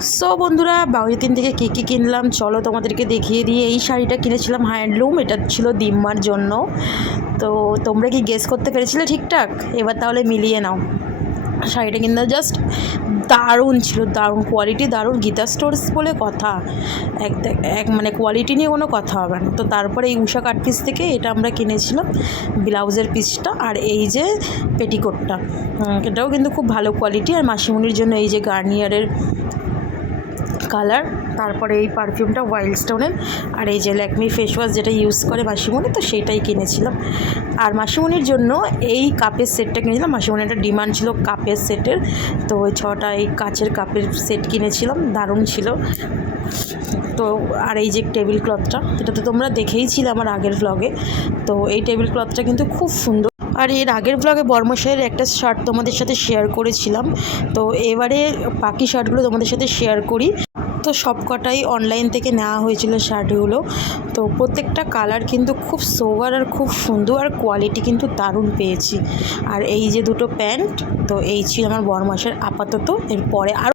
So বন্ধুরা, বাঘাযতীন থেকে কী কিনলাম চলো তোমাদেরকে দেখিয়ে দিয়ে। এই শাড়িটা কিনেছিলাম হ্যান্ডলুম, এটা ছিল দিম্মার জন্য। তো তোমরা কি গেস করতে পেরেছিলে ঠিকঠাক? এবার তাহলে মিলিয়ে নাও। শাড়িটা কিন্তু জাস্ট দারুণ ছিল, দারুণ কোয়ালিটি, দারুণ। গীতা স্টোর্স বলে কথা, এক মানে কোয়ালিটি নিয়ে কোনো কথা হবে না। তো তারপরে এই উষা কাট পিস থেকে এটা আমরা কিনেছিলাম, ব্লাউজের পিসটা। আর এই যে পেটিকোটটা, এটাও কিন্তু খুব ভালো কোয়ালিটি। আর মাসিমণির জন্য এই যে গার্নিয়ারের কালার, তারপরে এই পারফিউমটা ওয়াইল্ড স্টোনের, আর এই যে ল্যাকমি ফেস ওয়াশ যেটা ইউজ করে মাসিমণি, তো সেইটাই কিনেছিলাম। আর মাসিমণির জন্য এই কাপের সেটটা কিনেছিলাম। মাসিমণির একটা ডিমান্ড ছিল কাপের সেটের, তো ওই 6টা এই কাচের কাপের সেট কিনেছিলাম, দারুণ ছিল। তো আর এই যে টেবিল ক্লথটা, এটা তো তোমরা দেখেইছিলে আমার আগের ব্লগে। তো এই টেবিল ক্লথটা কিন্তু খুব সুন্দর। আর এর আগের ব্লগে বর্মশাইয়ের একটা শার্ট তোমাদের সাথে শেয়ার করেছিলাম, তো এবারে বাকি শার্টগুলো তোমাদের সাথে শেয়ার করি। তো সব কটাই অনলাইন থেকে নেওয়া হয়েছিল শার্টগুলো। তো প্রত্যেকটা কালার কিন্তু খুব সোবার আর খুব সুন্দর, আর কোয়ালিটি কিন্তু দারুণ পেয়েছি। আর এই যে দুটো প্যান্ট, তো এই ছিল আমার বর্মশাইয়ের আপাতত। এরপরে আর